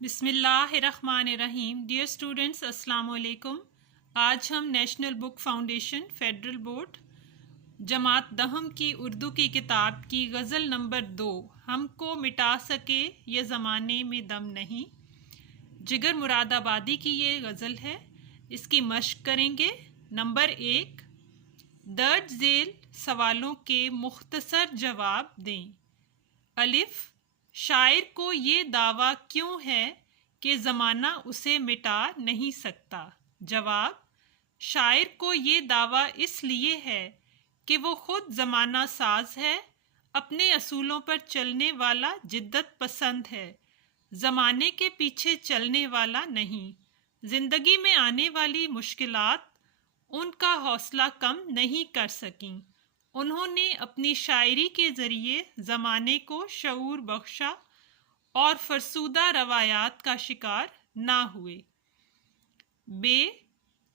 بسم اللہ الرحمن الرحیم۔ ڈیئر اسٹوڈنٹس، السلام علیکم۔ آج ہم نیشنل بک فاؤنڈیشن فیڈرل بورڈ جماعت دہم کی اردو کی کتاب کی غزل نمبر 2 ہم کو مٹا سکے یہ زمانے میں دم نہیں، جگر مراد آبادی کی یہ غزل ہے۔ اس کی مشق کریں گے۔ نمبر 1، درج ذیل سوالوں کے مختصر جواب دیں۔ الف، شاعر کو یہ دعویٰ کیوں ہے کہ زمانہ اسے مٹا نہیں سکتا؟ جواب، شاعر کو یہ دعویٰ اس لیے ہے کہ وہ خود زمانہ ساز ہے، اپنے اصولوں پر چلنے والا جدت پسند ہے، زمانے کے پیچھے چلنے والا نہیں۔ زندگی میں آنے والی مشکلات ان کا حوصلہ کم نہیں کر سکیں۔ انہوں نے اپنی شاعری کے ذریعے زمانے کو شعور بخشا اور فرسودہ روایات کا شکار نہ ہوئے۔ ب،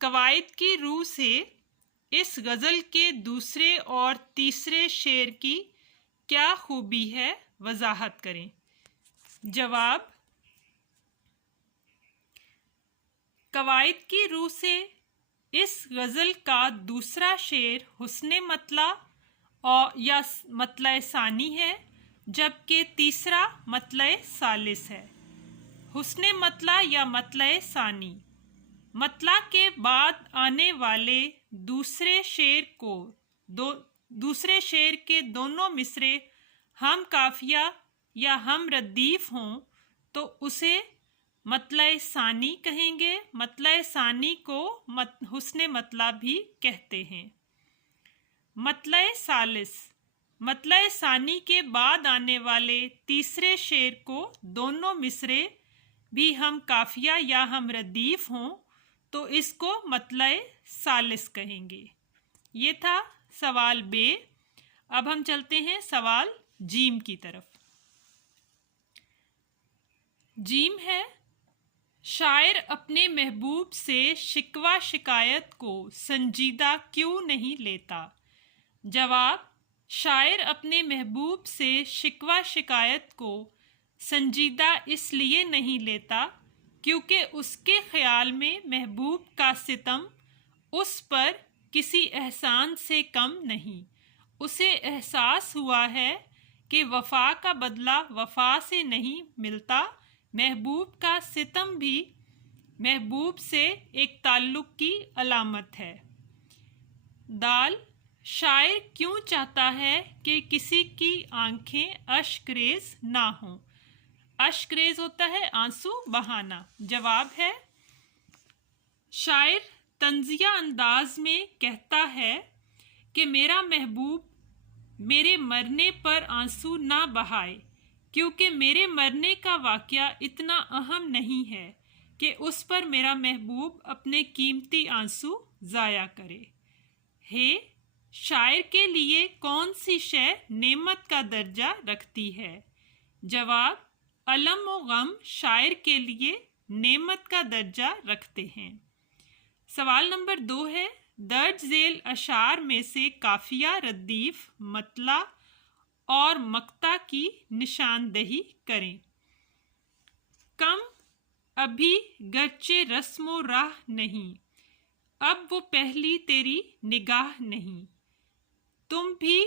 قواعد کی روح سے اس غزل کے دوسرے اور تیسرے شعر کی کیا خوبی ہے، وضاحت کریں۔ جواب، قواعد کی روح سے اس غزل کا دوسرا شعر حسن مطلع یا مطلع ثانی ہے، جبکہ تیسرا مطلع ثالث ہے۔ حسن مطلع یا مطلع ثانی، مطلع کے بعد آنے والے دوسرے شعر کے دونوں مصرے ہم قافیہ یا ہم ردیف ہوں تو اسے مطلع ثانی کہیں گے۔ مطلع ثانی کو حسن مطلع بھی کہتے ہیں۔ مطلع ثالث، مطلع ثانی کے بعد آنے والے تیسرے شعر کو دونوں مصرے بھی ہم قافیہ یا ہم ردیف ہوں تو اس کو مطلع ثالث کہیں گے۔ یہ تھا سوال ب۔ اب ہم چلتے ہیں سوال جیم کی طرف۔ جیم ہے، شاعر اپنے محبوب سے شکوہ شکایت کو سنجیدہ کیوں نہیں لیتا؟ جواب، شاعر اپنے محبوب سے شکوہ شکایت کو سنجیدہ اس لیے نہیں لیتا کیونکہ اس کے خیال میں محبوب کا ستم اس پر کسی احسان سے کم نہیں۔ اسے احساس ہوا ہے کہ وفا کا بدلہ وفا سے نہیں ملتا، محبوب کا ستم بھی محبوب سے ایک تعلق کی علامت ہے۔ دال، شاعر کیوں چاہتا ہے کہ کسی کی آنکھیں اشک ریز نہ ہوں؟ اشک ریز ہوتا ہے آنسو بہانا۔ جواب ہے، شاعر طنزیہ انداز میں کہتا ہے کہ میرا محبوب میرے مرنے پر آنسو نہ بہائے کیونکہ میرے مرنے کا واقعہ اتنا اہم نہیں ہے کہ اس پر میرا محبوب اپنے قیمتی آنسو ضائع کرے۔ شاعر کے لیے کون سی شے نعمت کا درجہ رکھتی ہے؟ جواب، الم و غم شاعر کے لیے نعمت کا درجہ رکھتے ہیں۔ سوال نمبر 2 ہے، درج ذیل اشعار میں سے قافیہ، ردیف، مطلع اور مقطع کی نشاندہی کریں۔ کم ابھی گرچہ رسم و راہ نہیں، اب وہ پہلی تیری نگاہ نہیں، تم بھی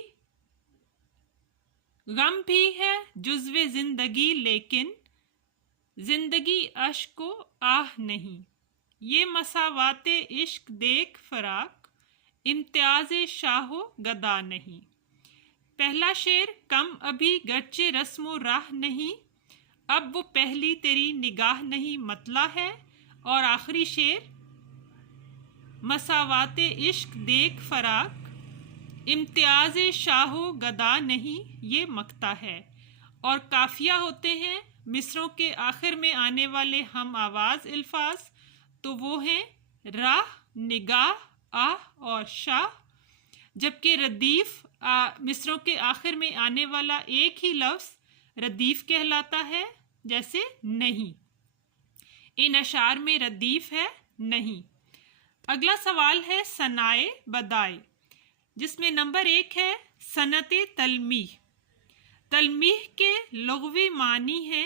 غم بھی ہے جزو زندگی لیکن زندگی اشک و آہ نہیں، یہ مساوات عشق دیکھ فراق، امتیاز شاہ و گدا نہیں۔ پہلا شعر کم ابھی گرچہ رسم و راہ نہیں، اب وہ پہلی تیری نگاہ نہیں مطلع ہے، اور آخری شعر مساوات عشق دیکھ فراق، امتیاز شاہ و گدا نہیں، یہ مقطع ہے۔ اور قافیہ ہوتے ہیں مصروں کے آخر میں آنے والے ہم آواز الفاظ، تو وہ ہیں راہ، نگاہ، آہ اور شاہ، جبکہ ردیف مصروں کے آخر میں آنے والا ایک ہی لفظ ردیف کہلاتا ہے، جیسے نہیں۔ ان اشعار میں ردیف ہے نہیں۔ اگلا سوال ہے ثنائے بدائے، جس میں نمبر 1 ہے صنعت تلمیح۔ تلمیح کے لغوی معنی ہے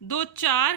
2-4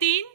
3,